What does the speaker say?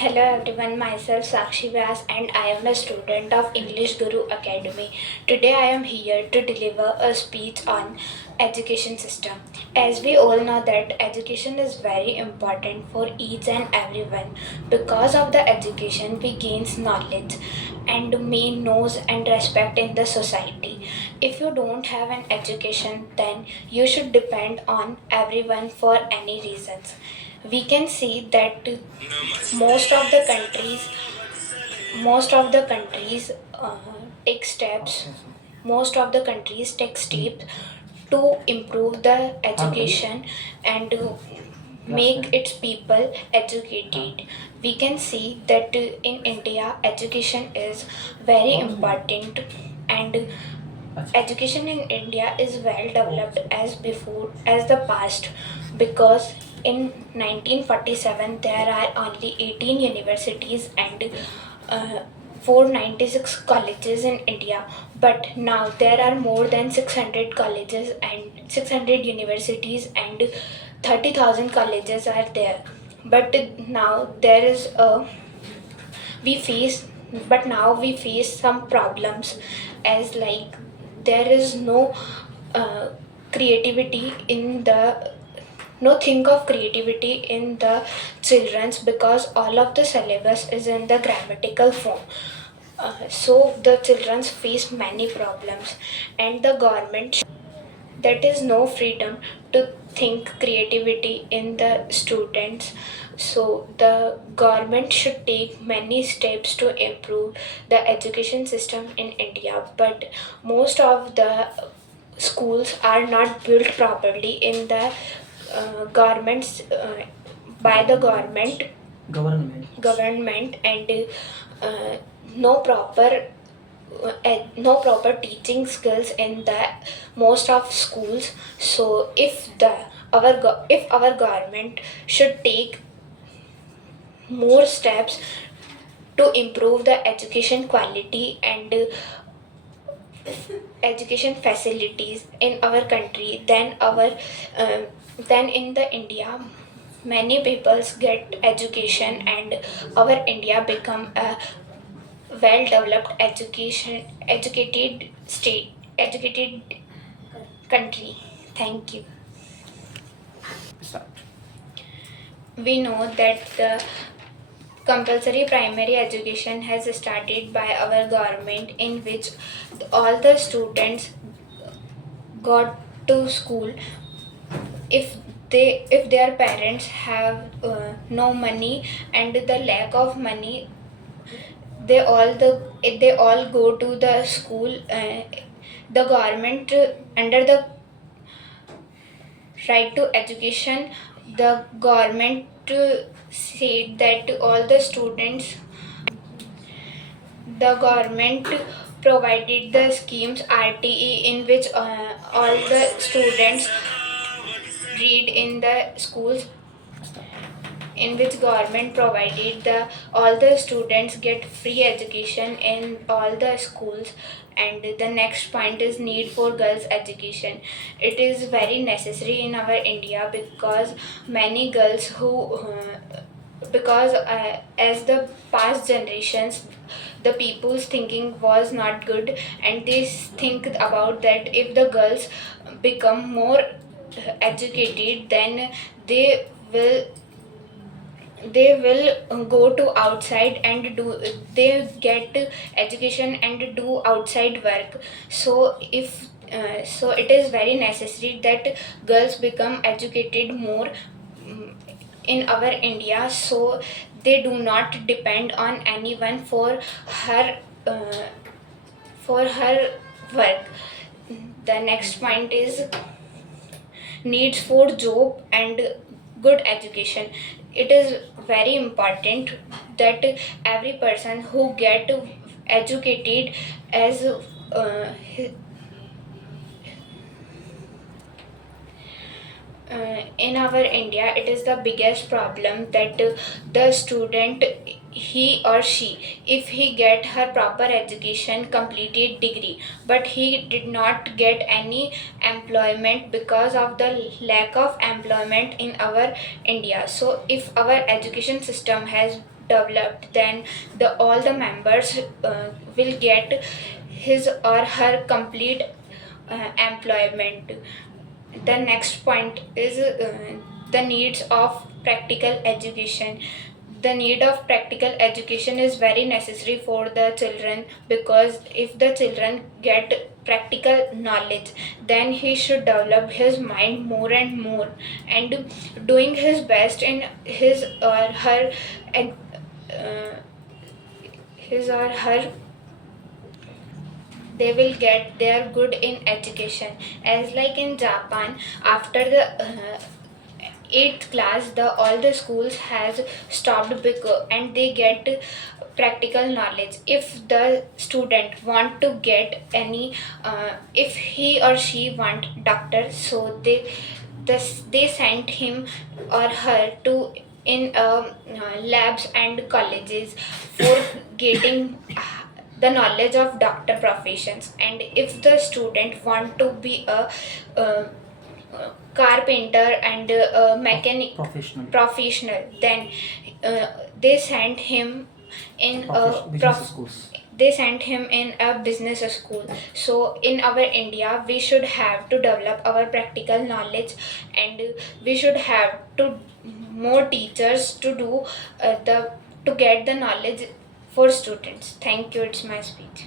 Hello everyone, myself Sakshi Vyas and I am a student of English Guru Academy. Today I am here to deliver a speech on education system. As we all know that education is very important for each and everyone. Because of the education we gains knowledge and main knows and respect in the society. If you don't have an education then you should depend on everyone for any reasons. We can see that most of the countries most of the countries take steps most of the countries take steps to improve the education and make its people educated. We can see that in India education is very important, and education in India is well developed as before as the past, because in 1947 there are only 18 universities and 496 colleges in India, but now there are more than 600 colleges and 600 universities and 30,000 colleges are there. But now there is a we face but now we face some problems, as like there is no uh, creativity in the no think of creativity in the children's, because all of the syllabus is in the grammatical form. So the children face many problems, and the government that is no freedom to think creativity in the students. So the government should take many steps to improve the education system in India, but most of the schools are not built properly in the governments by the government and uh, no proper no proper teaching skills in the most of schools. So if our government should take more steps to improve the education quality and education facilities in our country, then in the India many peoples get education and our India become a well developed educated country. Thank you. We know that the compulsory primary education has started by our government, in which all the students got to school. If their parents have no money and the lack of money, they all go to the school. The government under the right to education, the government said that all the students the government provided the schemes RTE, in which all the students read in the schools, in which government provided the all the students get free education in all the schools. And the next point is need for girls education. It is very necessary in our India, because many girls who because as the past generations the people's thinking was not good, and they think about that if the girls become more educated, then they will they will go to outside and do they get education and do outside work. So if so it is very necessary that girls become educated more in our India, so they do not depend on anyone uh, for her work. The next point is needs for job and good education. It is very important that every person who get educated as in our India, it is the biggest problem that the student, he or she, if he get her proper education, completed degree, but he did not get any employment because of the lack of employment in our India. So if our education system has developed, then the all the members will get his or her complete employment. The next point is the needs of practical education. The need of practical education is very necessary for the children, because if the children get practical knowledge, then he should develop his mind more and more, and doing his best in uh, his or her, they will get their good in education. As like in Japan, after the 8th class, the all the schools has stopped because and they get practical knowledge. If the student want to get any if he or she want doctor, so they sent him or her to in labs and colleges for getting the knowledge of doctor professions. And if the student want to be a uh, carpenter and a mechanic professional, then they sent him in Business schools. they sent him in a business school. So in our India, we should have to develop our practical knowledge, and we should have to more teachers to do the to get the knowledge for students. Thank you, it's my speech.